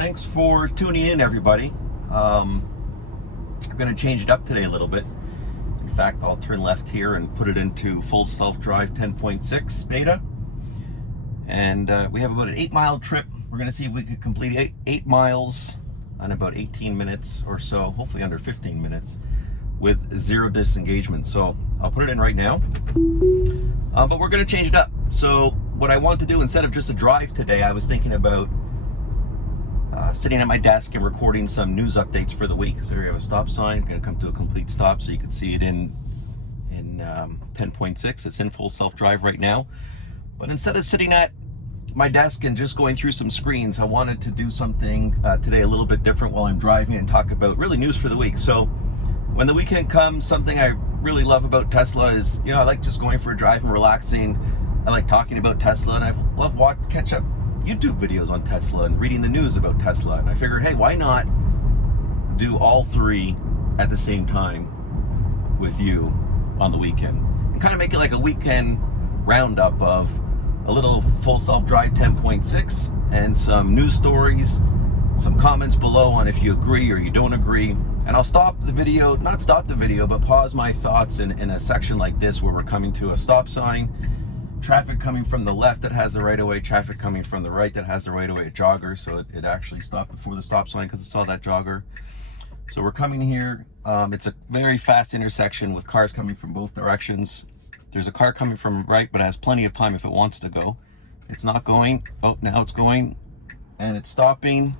Thanks for tuning in, everybody. I'm going to change it up today a little bit. In fact, I'll turn left here and put it into full self-drive 10.6 beta. And we have about an 8-mile trip. We're going to see if we could complete 8 miles in about 18 minutes or so, hopefully under 15 minutes, with 0 disengagement. So I'll put it in right now. But we're going to change it up. So what I want to do, instead of just a drive today, I was thinking about sitting at my desk and recording some news updates for the week. So here we have a stop sign, going to come to a complete stop so you can see it in 10.6. It's in full self-drive right now. But instead of sitting at my desk and just going through some screens, I wanted to do something today a little bit different while I'm driving and talk about really news for the week. So when the weekend comes, something I really love about Tesla is, I like just going for a drive and relaxing. I like talking about Tesla, and I love catch up YouTube videos on Tesla and reading the news about Tesla. And I figured, hey, why not do all 3 at the same time with you on the weekend and kind of make it like a weekend roundup of a little full self-drive 10.6 and some news stories, some comments below on if you agree or you don't agree. And I'll stop the video, not stop the video, but pause my thoughts in a section like this where we're coming to a stop sign. Traffic coming from the left that has the right of way, traffic coming from the right that has the right of way, a jogger. So it actually stopped before the stop sign because it saw that jogger. So we're coming here. It's a very fast intersection with cars coming from both directions. There's a car coming from right, but it has plenty of time if it wants to go. It's not going. Oh, now it's going, and it's stopping,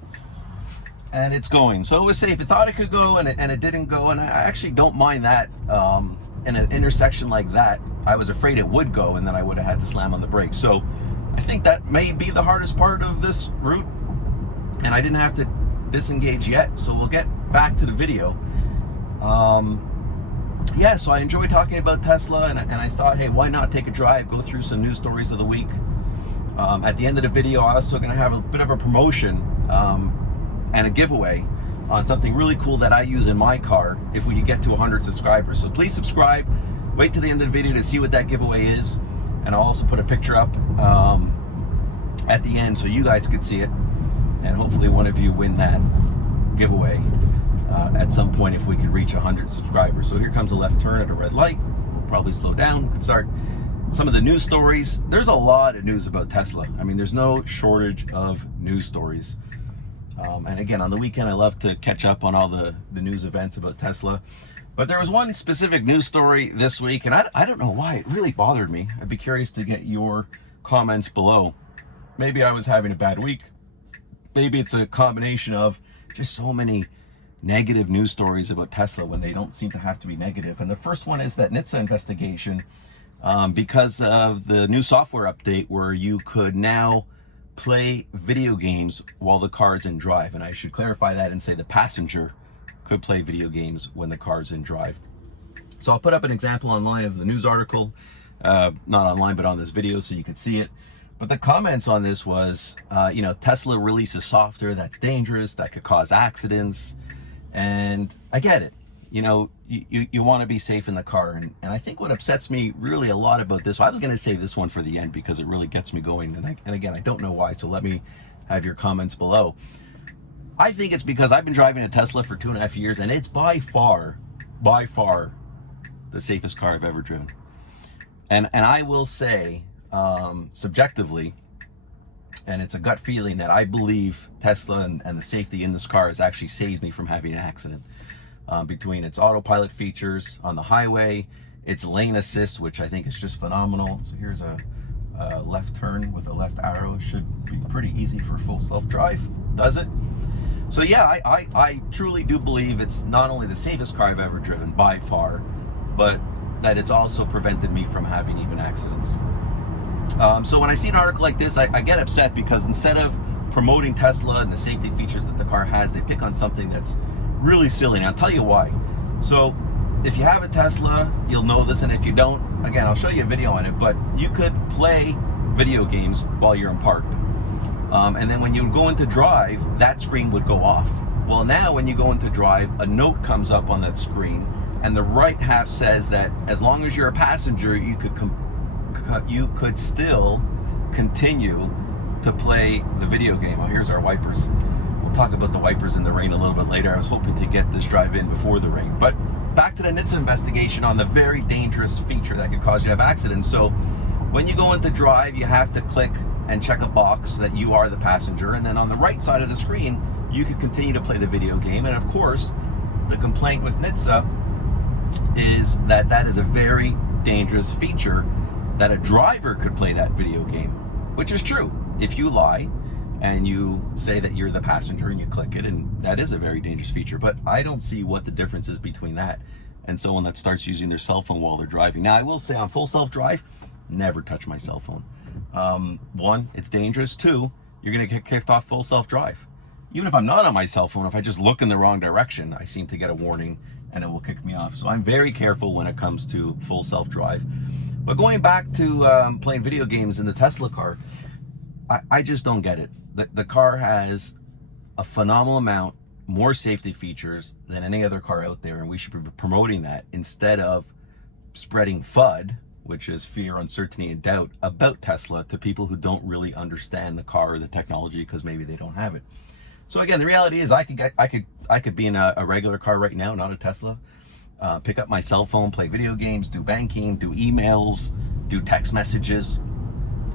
and it's going. So it was safe. It thought it could go, and it didn't go. And I actually don't mind that. In an intersection like that, I was afraid it would go, and then I would have had to slam on the brakes. So I think that may be the hardest part of this route, and I didn't have to disengage yet. So we'll get back to the video. Yeah, so I enjoy talking about Tesla, and I thought, hey, why not take a drive, go through some news stories of the week. At the end of the video, I'm also going to have a bit of a promotion and a giveaway on something really cool that I use in my car if we can get to 100 subscribers. So please subscribe, wait to the end of the video to see what that giveaway is, and I'll also put a picture up at the end so you guys can see it, and hopefully one of you win that giveaway at some point if we can reach 100 subscribers. So here comes a left turn at a red light. We'll probably slow down. We can start some of the news stories. There's a lot of news about Tesla. I mean, there's no shortage of news stories. And again, on the weekend, I love to catch up on all the news events about Tesla. But there was one specific news story this week, and I don't know why. It really bothered me. I'd be curious to get your comments below. Maybe I was having a bad week. Maybe it's a combination of just so many negative news stories about Tesla when they don't seem to have to be negative. And the first one is that NHTSA investigation, because of the new software update where you could now play video games while the car is in drive. And I should clarify that and say the passenger could play video games when the car is in drive. So I'll put up an example online of the news article, not online, but on this video so you could see it. But the comments on this was, Tesla releases software that's dangerous, that could cause accidents. And I get it. You want to be safe in the car. And I think what upsets me really a lot about this, I was going to save this one for the end because it really gets me going. And again, I don't know why, so let me have your comments below. I think it's because I've been driving a Tesla for 2.5 years, and it's by far the safest car I've ever driven. And I will say, subjectively, and it's a gut feeling that I believe Tesla and the safety in this car has actually saved me from having an accident. Between its autopilot features on the highway, its lane assist, which I think is just phenomenal. So here's a left turn with a left arrow. Should be pretty easy for full self-drive. Does it? So yeah, I truly do believe it's not only the safest car I've ever driven by far, but that it's also prevented me from having even accidents. So when I see an article like this, I get upset because instead of promoting Tesla and the safety features that the car has, they pick on something that's really silly. And I'll tell you why. So if you have a Tesla, you'll know this, and if you don't, again, I'll show you a video on it, but you could play video games while you're in park. And then when you go into drive, that screen would go off. Well, now when you go into drive, a note comes up on that screen, and the right half says that as long as you're a passenger, you could still continue to play the video game. Oh, here's our wipers. We'll talk about the wipers in the rain a little bit later. I was hoping to get this drive in before the rain. But back to the NHTSA investigation on the very dangerous feature that could cause you to have accidents. So when you go into drive, you have to click and check a box that you are the passenger. And then on the right side of the screen, you can continue to play the video game. And of course, the complaint with NHTSA is that that is a very dangerous feature, that a driver could play that video game, which is true. If you lie and you say that you're the passenger and you click it, and that is a very dangerous feature. But I don't see what the difference is between that and someone that starts using their cell phone while they're driving. Now, I will say on full self-drive, never touch my cell phone. One, it's dangerous. Two, you're gonna get kicked off full self-drive. Even if I'm not on my cell phone, if I just look in the wrong direction, I seem to get a warning and it will kick me off. So I'm very careful when it comes to full self-drive. But going back to playing video games in the Tesla car, I just don't get it. The car has a phenomenal amount more safety features than any other car out there, and we should be promoting that instead of spreading FUD, which is fear, uncertainty, and doubt about Tesla, to people who don't really understand the car or the technology because maybe they don't have it. So again, the reality is I could be in a regular car right now, not a Tesla, pick up my cell phone, play video games, do banking, do emails, do text messages,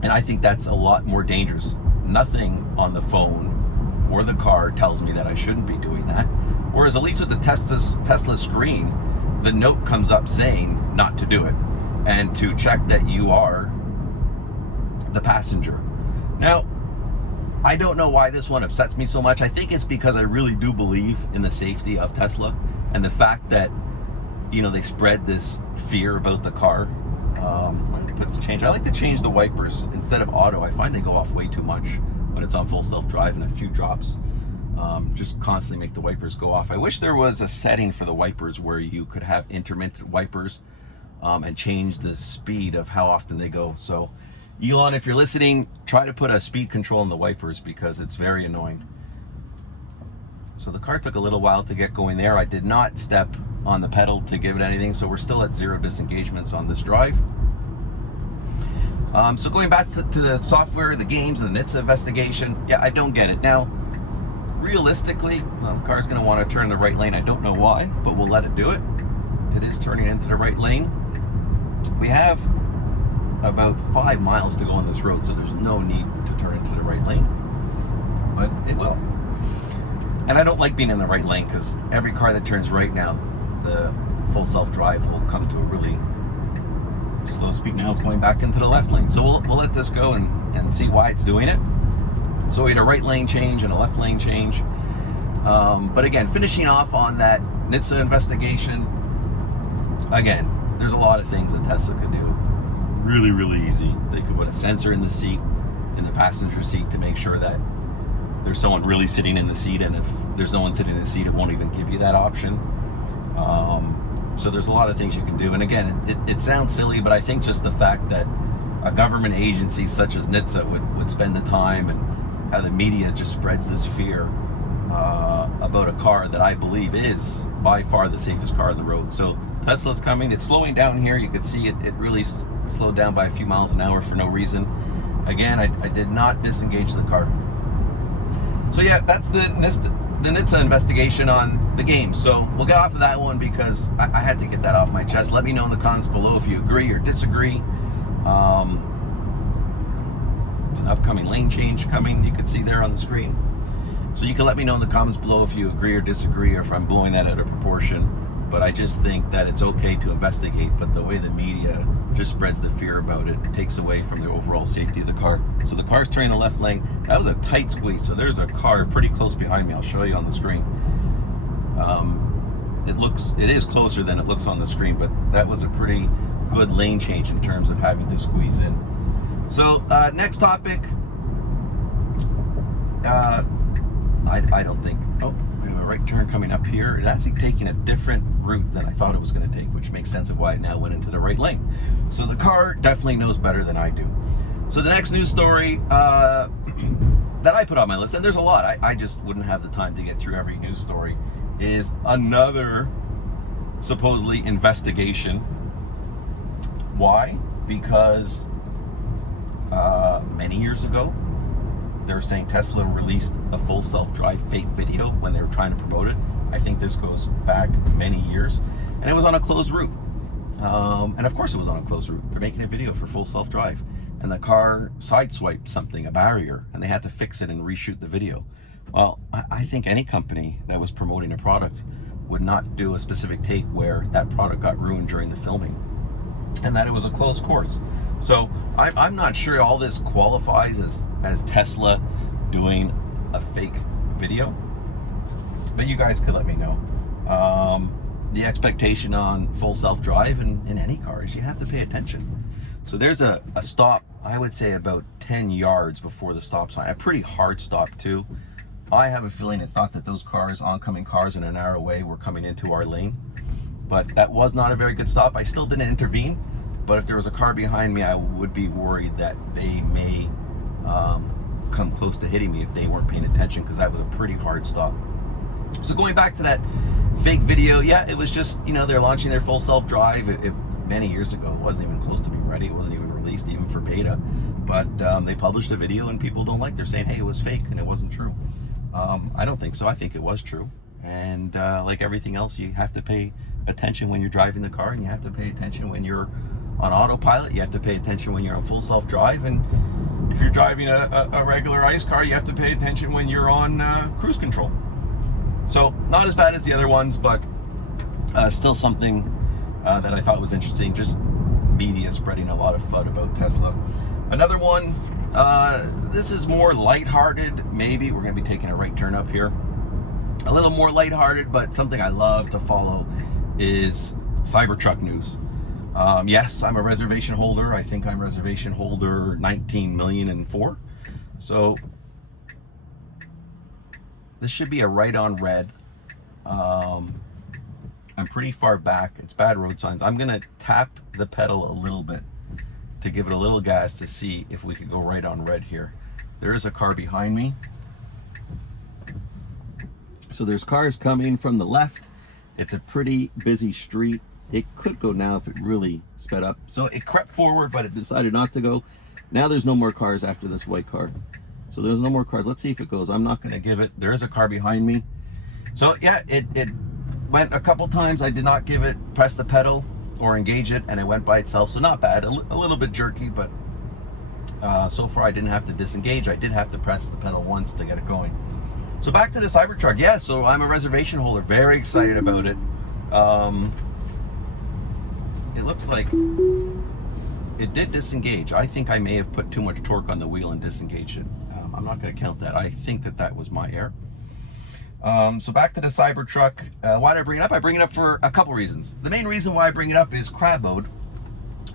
and I think that's a lot more dangerous. Nothing on the phone or the car tells me that I shouldn't be doing that. Whereas at least with the Tesla screen, the note comes up saying not to do it and to check that you are the passenger. Now, I don't know why this one upsets me so much. I think it's because I really do believe in the safety of Tesla and the fact that, you know, they spread this fear about the car. Let me put the change. I like to change the wipers instead of auto. I find they go off way too much when it's on full self-drive, and a few drops just constantly make the wipers go off. I wish there was a setting for the wipers where you could have intermittent wipers and change the speed of how often they go. So Elon, if you're listening, try to put a speed control in the wipers because it's very annoying. So the car took a little while to get going there. I did not step on the pedal to give it anything, so we're still at 0 disengagements on this drive. So going back to the software, the games, the NHTSA investigation, yeah, I don't get it. Now, realistically, the car's going to want to turn the right lane. I don't know why, but we'll let it do it. It is turning into the right lane. We have about 5 miles to go on this road, so there's no need to turn into the right lane, but it will. And I don't like being in the right lane because every car that turns right now, the full self-drive will come to a really slow speed. Now it's going back into the left lane, so we'll let this go and see why it's doing it. So we had a right lane change and a left lane change, but again, finishing off on that NHTSA investigation, again, there's a lot of things that Tesla could do really, really easy. They could put a sensor in the seat, in the passenger seat, to make sure that there's someone really sitting in the seat, and if there's no one sitting in the seat, it won't even give you that option. So there's a lot of things you can do, and again, it sounds silly, but I think just the fact that a government agency such as NHTSA would spend the time, and how the media just spreads this fear about a car that I believe is by far the safest car on the road. So Tesla's coming, it's slowing down here. You can see it really slowed down by a few miles an hour for no reason. Again, I did not disengage the car. So yeah, that's the NHTSA investigation on the game. So we'll get off of that one because I had to get that off my chest. Let me know in the comments below if you agree or disagree. It's an upcoming lane change coming. You can see there on the screen. So you can let me know in the comments below if you agree or disagree, or if I'm blowing that out of proportion. But I just think that it's okay to investigate, but the way the media just spreads the fear about it, it takes away from the overall safety of the car. So the car's turning the left lane. That was a tight squeeze. So there's a car pretty close behind me. I'll show you on the screen. It is closer than it looks on the screen, but that was a pretty good lane change in terms of having to squeeze in. So next topic, I don't think, oh, we have a right turn coming up here. It's actually taking a different route than I thought it was going to take, which makes sense of why it now went into the right lane. So the car definitely knows better than I do. So the next news story that I put on my list, and there's a lot, I just wouldn't have the time to get through every news story, is another supposedly investigation. Why? Because many years ago, they're saying Tesla released a full self-drive fake video when they were trying to promote it. I think this goes back many years, and it was on a closed route. And of course it was on a closed route. They're making a video for full self-drive, and the car sideswiped something, a barrier, and they had to fix it and reshoot the video. Well, I think any company that was promoting a product would not do a specific take where that product got ruined during the filming, and that it was a closed course. So I'm not sure all this qualifies as Tesla doing a fake video, but you guys could let me know. The expectation on full self-drive in any car is you have to pay attention. So there's a stop, I would say about 10 yards before the stop sign, a pretty hard stop too. I have a feeling it thought that those cars, oncoming cars in a narrow way, were coming into our lane, but that was not a very good stop. I still didn't intervene, but if there was a car behind me, I would be worried that they may come close to hitting me if they weren't paying attention, because that was a pretty hard stop. So going back to that fake video, yeah, it was just, you know, they're launching their full self-drive. It many years ago, it wasn't even close to being ready. It wasn't even released even for beta, but they published a video and people don't like, they're saying, hey, it was fake and it wasn't true. I don't think so. I think it was true. And like everything else, you have to pay attention when you're driving the car, and you have to pay attention when you're on autopilot. You have to pay attention when you're on full self-drive, and if you're driving a regular ICE car, you have to pay attention when you're on cruise control. So not as bad as the other ones, but still something that I thought was interesting. Just media spreading a lot of FUD about Tesla. Another one, this is more lighthearted. Maybe we're going to be taking a right turn up here. A little more lighthearted, but something I love to follow is Cybertruck news. Yes, I'm a reservation holder. I think I'm reservation holder 19,000,004. So this should be a right on red. I'm pretty far back. It's bad road signs. I'm gonna tap the pedal a little bit to give it a little gas to see if we could go right on red here. There is a car behind me. So there's cars coming from the left. It's a pretty busy street. It could go now if it really sped up. So it crept forward, but it decided not to go. Now there's no more cars after this white car. So there's no more cars. Let's see if it goes. I'm not gonna give it. There is a car behind me. So yeah, it went a couple times. I did not give it, press the pedal or engage it, and it went by itself. So not bad, a little bit jerky, but so far I didn't have to disengage. I did have to press the pedal once to get it going. So back to the Cybertruck. Yeah, so I'm a reservation holder, very excited about it. It looks like it did disengage. I think I may have put too much torque on the wheel and disengaged it. I'm not going to count that. I think that was my error. So back to the Cybertruck. Why did I bring it up? I bring it up for a couple reasons. The main reason why I bring it up is crab mode,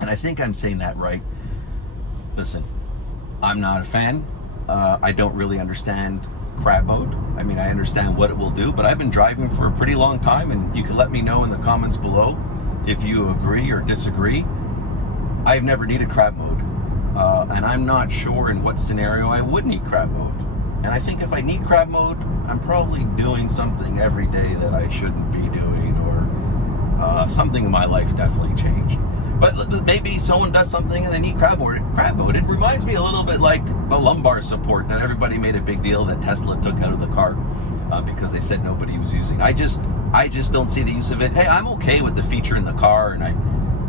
and I think I'm saying that right. Listen, I'm not a fan. I don't really understand crab mode. I mean, I understand what it will do, but I've been driving for a pretty long time, and you can let me know in the comments below if you agree or disagree. I've never needed crab mode, and I'm not sure in what scenario I would need crab mode. And I think if I need crab mode, I'm probably doing something every day that I shouldn't be doing, or something in my life definitely changed. But maybe someone does something and they need crab mode. It reminds me a little bit like the lumbar support that everybody made a big deal that Tesla took out of the car because they said nobody was using. I just don't see the use of it. Hey, I'm okay with the feature in the car, and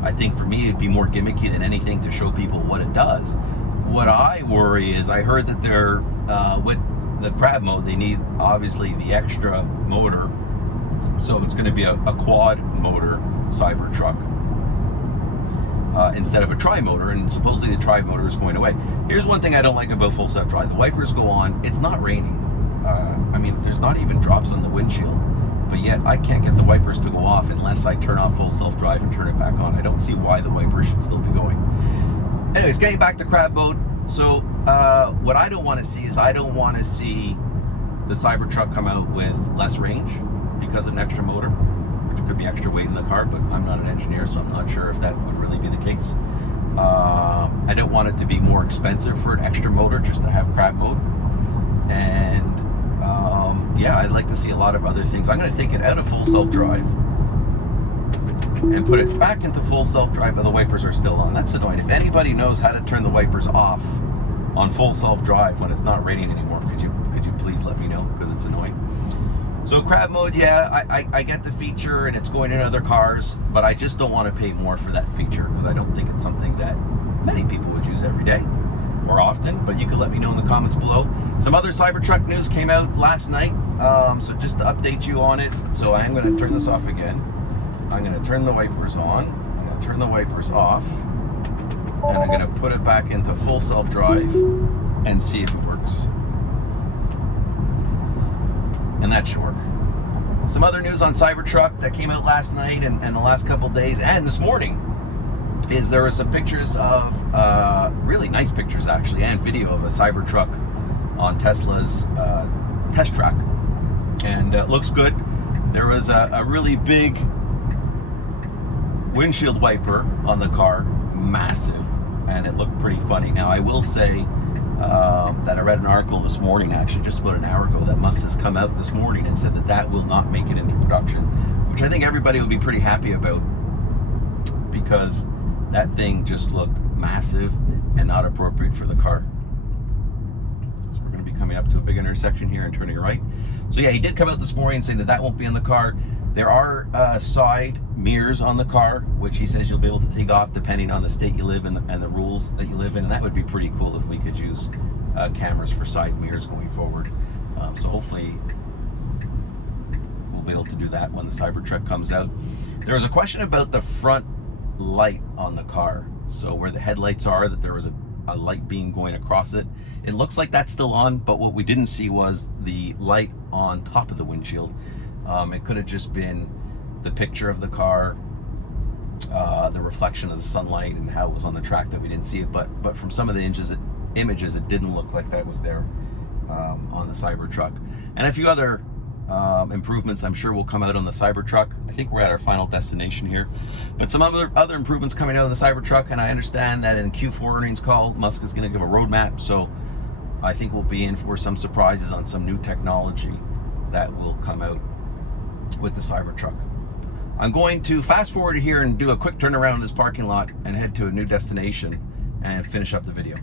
I think for me it'd be more gimmicky than anything to show people what it does. What I worry is I heard that they're with the crab mode, they need obviously the extra motor, so it's going to be a quad motor Cybertruck instead of a tri-motor, and supposedly the tri-motor is going away. Here's one thing I don't like about full self-drive. The wipers go on. It's not raining. I mean, there's not even drops on the windshield, but yet I can't get the wipers to go off unless I turn off full self-drive and turn it back on. I don't see why the wipers should still be going. Anyways, getting back to crab mode. So what I don't want to see is I don't want to see the Cybertruck come out with less range because of an extra motor, which could be extra weight in the car, but I'm not an engineer, so I'm not sure if that would really be the case. I don't want it to be more expensive for an extra motor just to have crab mode. And yeah, I'd like to see a lot of other things. I'm going to take it out of full self-drive and put it back into full self-drive, and the wipers are still on. That's annoying. If anybody knows how to turn the wipers off on full self-drive when it's not raining anymore. Could you please let me know, because it's annoying. So crab mode, yeah, I get the feature and it's going in other cars, but I just don't want to pay more for that feature because I don't think it's something that many people would use every day or often, but you can let me know in the comments below. Some other Cybertruck news came out last night, so just to update you on it. So I am going to turn this off again. I'm going to turn the wipers on, I'm going to turn the wipers off, and I'm going to put it back into full self-drive and see if it works. And that should work. Some other news on Cybertruck that came out last night and the last couple days and this morning is there were some pictures of, really nice pictures actually, and video of a Cybertruck on Tesla's test track. And it looks good. There was a really big windshield wiper on the car, massive, and it looked pretty funny. Now I will say that I read an article this morning, actually just about an hour ago, that Musk has come out this morning and said that that will not make it into production, which I think everybody will be pretty happy about, because that thing just looked massive and not appropriate for the car. So we're going to be coming up to a big intersection here and turning right. So yeah, he did come out this morning saying that that won't be on the car. There are side mirrors on the car, which he says you'll be able to take off depending on the state you live in and the rules that you live in. And that would be pretty cool if we could use cameras for side mirrors going forward. So hopefully we'll be able to do that when the Cybertruck comes out. There was a question about the front light on the car. So where the headlights are, that there was a light beam going across it. It looks like that's still on, but what we didn't see was the light on top of the windshield. It could have just been the picture of the car, the reflection of the sunlight and how it was on the track that we didn't see it, but from some of the images it didn't look like that was there on the Cybertruck. And a few other improvements I'm sure will come out on the Cybertruck. I think we're at our final destination here, but some other improvements coming out of the Cybertruck, and I understand that in Q4 earnings call Musk is going to give a roadmap, so I think we'll be in for some surprises on some new technology that will come out with the Cybertruck. I'm going to fast forward here and do a quick turnaround in this parking lot and head to a new destination and finish up the video.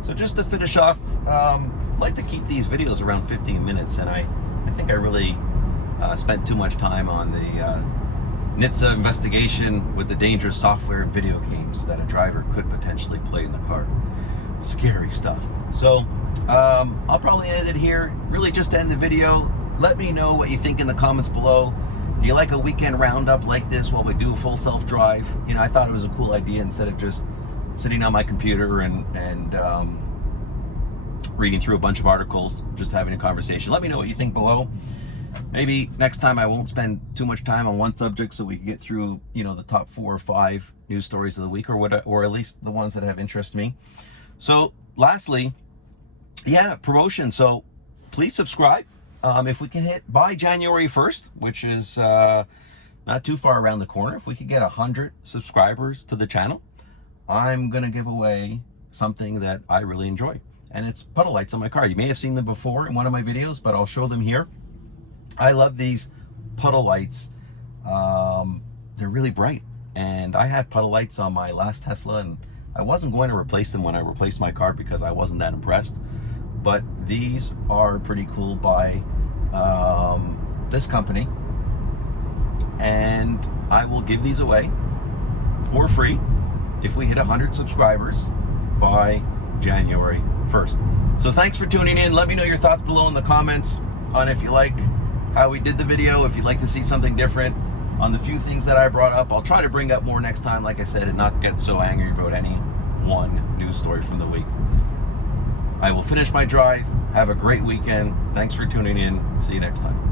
So just to finish off, I like to keep these videos around 15 minutes, and I think I really spent too much time on the NHTSA investigation with the dangerous software and video games that a driver could potentially play in the car. Scary stuff. So I'll probably end it here. Really just to end the video, let me know what you think in the comments below. Do you like a weekend roundup like this while we do a full self-drive? You know, I thought it was a cool idea instead of just sitting on my computer and reading through a bunch of articles, just having a conversation. Let me know what you think below. Maybe next time I won't spend too much time on one subject, so we can get through, you know, the top 4 or 5 news stories of the week, or at least the ones that have interest me. So lastly, yeah, promotion. So please subscribe. If we can hit by January 1st, which is not too far around the corner, if we could get 100 subscribers to the channel, I'm gonna give away something that I really enjoy, and it's puddle lights on my car. You may have seen them before in one of my videos, but I'll show them here. I love these puddle lights. They're really bright, and I had puddle lights on my last Tesla, and I wasn't going to replace them when I replaced my car because I wasn't that impressed, but these are pretty cool by this company, and I will give these away for free if we hit 100 subscribers by January 1st. So thanks for tuning in. Let me know your thoughts below in the comments on if you like how we did the video, if you'd like to see something different on the few things that I brought up. I'll try to bring up more next time, like I said, and not get so angry about any one news story from the week. I will finish my drive. Have a great weekend. Thanks for tuning in. See you next time.